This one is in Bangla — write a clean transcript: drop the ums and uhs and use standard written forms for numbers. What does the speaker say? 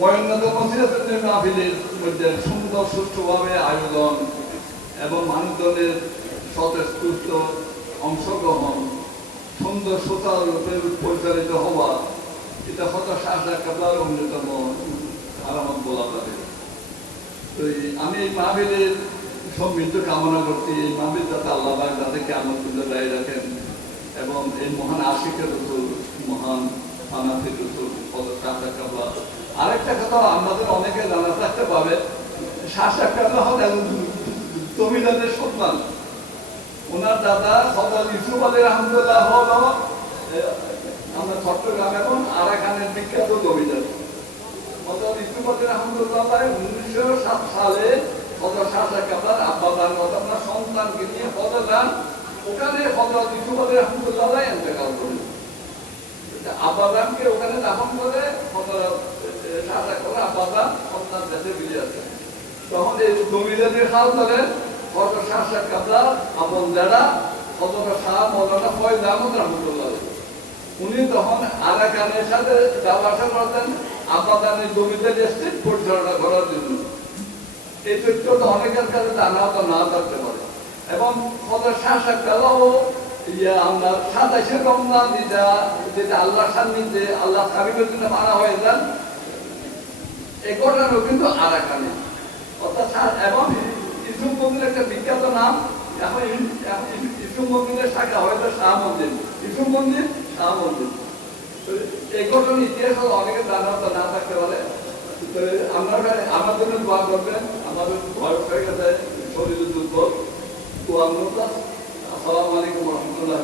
বয়াননগর মসজিদের মাহফিলের মধ্যে সুন্দর সুষ্ঠুভাবে আয়োজন এবং মানুষজনের স্বতঃস্ফূর্ত অংশগ্রহণ, সুন্দর সুচারুরূপে পরিচালিত হওয়া, এটা হয়তো শাহজাহ কাবলার অন্যতম আলামত বলা যাবে। তো আমি এই মাহফিলের সমৃদ্ধ কামনা করছি, এই মাহফিল যাতে আল্লাহ পাক তাদেরকে আমার তুলে দায় রাখেন এবং এই মহান আশিকের রসুল, মহান আনাফির রসুল শাহজাহ কাবলা। আরেকটা কথা আমাদের অনেকে জানা থাকতে পাবে, শাহজাহ কাবলা হলেন জমিদারের সন্তান। ওনার দাদা হযরত ইউসুফ আলী রহমতুল্লাহ হলো আমরা চট্টগ্রাম এবং আরাকানের বিখ্যাত জমিদার। হযরত ইউসুফ আলী রহমতুল্লাহ 1907 সালে হযরত শাহজাহ কাবলার আব্বাজান অথবা সন্তানকে নিয়ে হযরত ওখানে হযরত ইউসুফ আলী রহমতুল্লাহ ইন্তেকাল করলেন। আব্বাজানকে ওখানে দাফন করে হযরত শাহজাহ কাবলার আব্বাজান সন্তান দেশে ফিরে আসেন। তখন এই জমিদারের হাল ধরে হযরত শাহজাহ কাবলার আপন দাদা হযরত শাহ মওলানা ফয়জ আহমদ রহমতুল্লাহ, উনি তখন আরাকানের সাথে যাওয়া আসা করতেন আব্বাজানের জমিদারি এস্টেট পরিচালনা করার জন্য। এই তথ্যটা অনেকের কাছে জানা হতো না থাকতে পারে। এবং হযরত শাহজাহ কাবলাও আমরা 27শে রমজান যেটা আল্লাহর সান্নিধ্যে আল্লাহ হাবিবের জন্য মানা হয়ে যান, এই ঘটনাও কিন্তু আরাকানে। অর্থাৎ এবং ইসুফ মন্দির একটা বিখ্যাত নাম, এখন ইসুফ মন্দিরের শাখা হয়তো শাহ মন্দির, ইসুফ মন্দির শাহ মন্দির। এই ঘটনার ইতিহাস অনেকে জানা না থাকতে পারে। আমার জন্য দোয়া করবেন, আমাদের বয়স হয়ে গেছে, শরীর দুর্বল। আসসালামু আলাইকুম রহমতুল্লাহ।